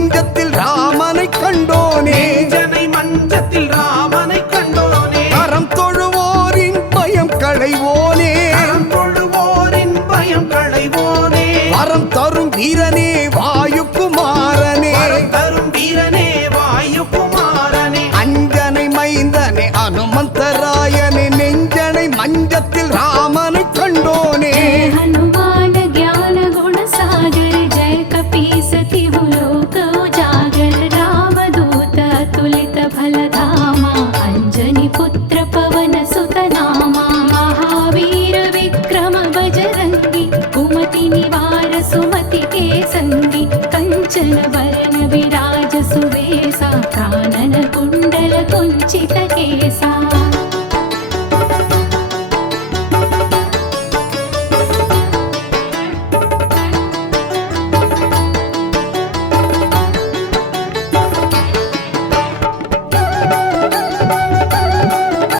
மஞ்சத்தில் ராமனை கண்டோனே நெஞ்சனை மஞ்சத்தில் ராமனை கண்டோனே அறம் தொழுவோரின் பயம் களைவோனே அறம் தொழுவோரின் பயம் களைவோனே வரம் தரும் வீரனே வாயுகுமாரனே வரம் தரும் வீரனே வாயுகுமாரனே அஞ்சனை மைந்தனே அனுமந்தராயனே நெஞ்சனை மஞ்சத்தில் ராமனை கண்டோனே हनुमान ज्ञान गुण सागर जय कपीसति लोक उजागर रामदूत तुलित बल धामा अंजनी पुत्र पवन सुत नामा महावीर विक्रम बजरंगी कुमति निवार सुमति के संगी कंचन वरण विराज सुवेसा कानन कुंडल कुंचित केसा